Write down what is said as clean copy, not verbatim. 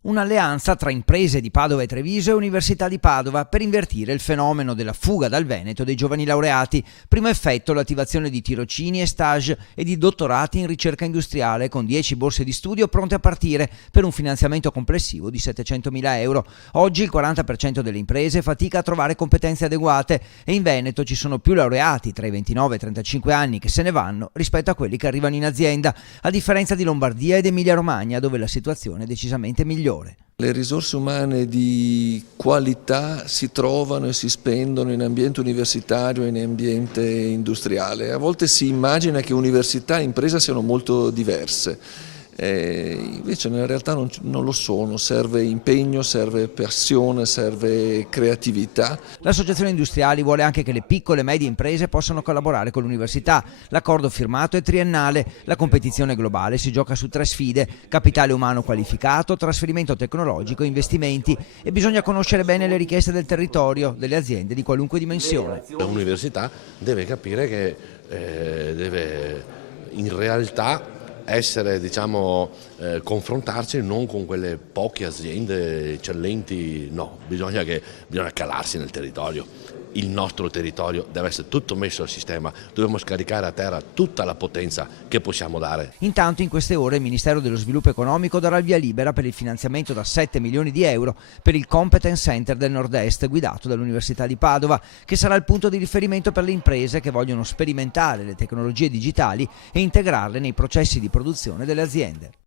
Un'alleanza tra imprese di Padova e Treviso e Università di Padova per invertire il fenomeno della fuga dal Veneto dei giovani laureati. Primo effetto l'attivazione di tirocini e stage e di dottorati in ricerca industriale con 10 borse di studio pronte a partire per un finanziamento complessivo di 700.000 euro. Oggi il 40% delle imprese fatica a trovare competenze adeguate e in Veneto ci sono più laureati tra i 29 e i 35 anni che se ne vanno rispetto a quelli che arrivano in azienda, a differenza di Lombardia ed Emilia Romagna dove la situazione è decisamente migliore. Le risorse umane di qualità si trovano e si spendono in ambiente universitario e in ambiente industriale. A volte si immagina che università e impresa siano molto diverse. Invece nella realtà non lo sono, serve impegno, serve passione, serve creatività. L'associazione industriali vuole anche che le piccole e medie imprese possano collaborare con l'università. L'accordo firmato è triennale, la competizione globale si gioca su 3 sfide: capitale umano qualificato, trasferimento tecnologico e investimenti, e bisogna conoscere bene le richieste del territorio, delle aziende di qualunque dimensione. L'università deve capire che deve in realtà essere, confrontarsi non con quelle poche aziende eccellenti, no, bisogna calarsi nel territorio. Il nostro territorio deve essere tutto messo al sistema, dobbiamo scaricare a terra tutta la potenza che possiamo dare. Intanto in queste ore il Ministero dello Sviluppo Economico darà il via libera per il finanziamento da 7 milioni di euro per il Competence Center del Nord-Est guidato dall'Università di Padova, che sarà il punto di riferimento per le imprese che vogliono sperimentare le tecnologie digitali e integrarle nei processi di produzione delle aziende.